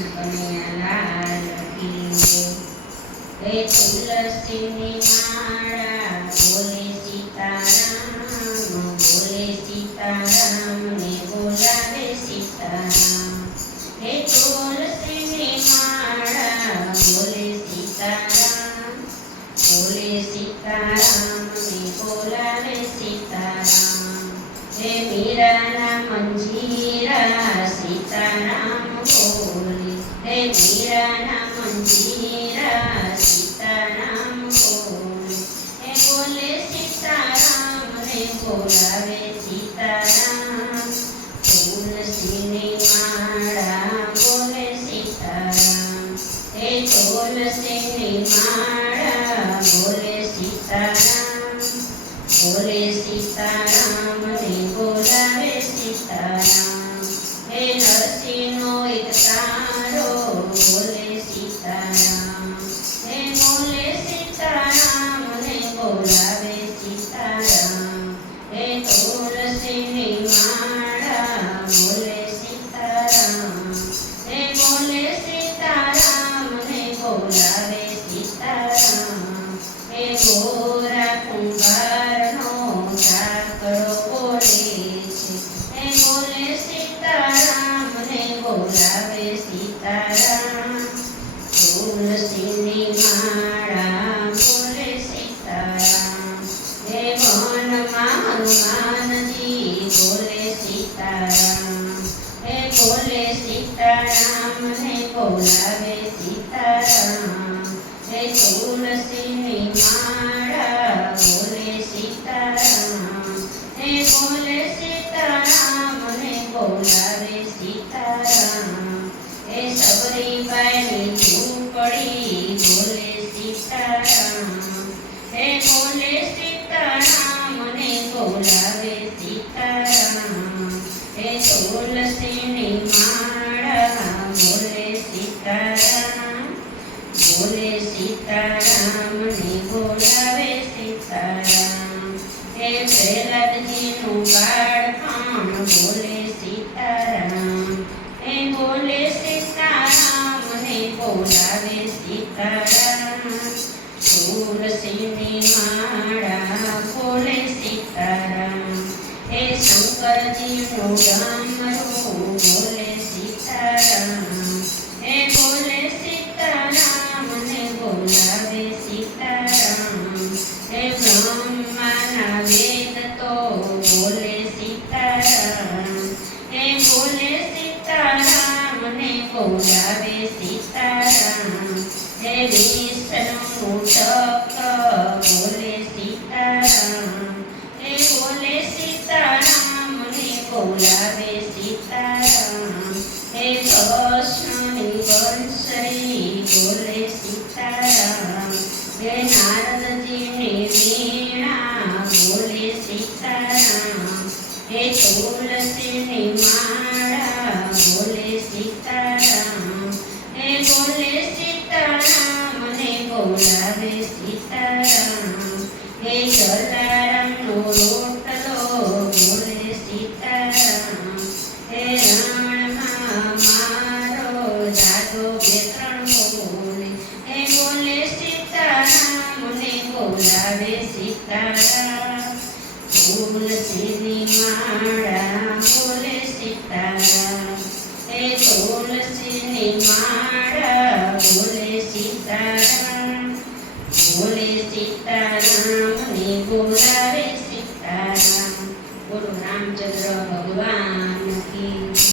કૃષ્ણ કનૈયાલાલ કી જય। હે તુલસીની માળા બોલે સીતારામ, બોલે સીતારામ ને બોલાવે સીતારામ। હે તુલસીની માળા બોલે સીતારામ, બોલે સીતારામ ને બોલાવે સીતારામ। હે મીરાના મંજીરા સીતારામ બોલે, હે મીરાના મંજીરા સીતારામ બોલે, હે બોલે સીતારામ ને બોલાવે સીતારામ। તુલસીની માળા બોલે સીતારામ, હે તુલસીની માળા બોલે સીતારામ, બોલે સીતારામ ને બોલાવે સીતારામ। હે નરસિંહનો એક તારો બોલે સીતારામ, હે બોલે સીતારામ ને બોલાવે સીતારામ। હે તુલસીની માળા બોલે સીતારામ, હે બોલે સીતારામ ને બોલાવે સીતારામ। હે ગોરા કુંભારનો ઢાકણો બોલે છે, હે બોલે સીતારામ ને બોલાવે સીતારામ। તુલસીની માળા બોલે સીતારામ, હે વનમાં હનુમાનજી બોલે સીતારામ, હે બોલે સીતારામ ને બોલાવે સીતારામ। હે તુલસીની માળા બોલે સીતારામ, હે બોલે સીતારામ ને બોલાવે સીતારામ। હે સબરીબાઈની ઝૂંપડી બોલે સીતારામ, હે બોલે સીતારામ ને બોલાવે સીતારામ। હે તુલસીની માળા બોલે સીતારામ, બોલે સીતારામ ને બોલાવે સીતારામ। હે પ્રહલાદજીનું બાળપણ બોલે સીતારામ, હે બોલે સીતારામ ને બોલાવે સીતારામ। તુલસીની માળા બોલે સીતારામ, હે શંકરજીનું ડમરું બોલે સીતારામ, હે બોલે સીતારામ ને બોલાવે સીતારામ। હે બ્રહ્માના વેદ તો બોલે સીતારામ, હે બોલે સીતારામ ને બોલાવે સીતારામ। હે વિષ્ણુનું ચક્ર બોલે સીતારામ, હે બોલે સીતારામ ને બોલાવે સીતારામ। હે કૃષ્ણની બંસરી બોલે સીતારામ, હે નારદજીની વીણા બોલે સીતારામ। હે તુલસીની માળા બોલે સીતારામ, હે બોલે સીતારામ ને બોલાવે સીતારામ। હે જલારામનો રોટલો બોલે સીતારામ, હે રણમાં મારો જાદો બે ત્રણ બોલે, હે બોલે સીતારામ ને બોલાવે સીતારામ। તુલસીની માળા બોલે સીતારામ, હે તુલસીની માળા બોલે સીતારામ, બોલે સીતારામ ને બોલાવે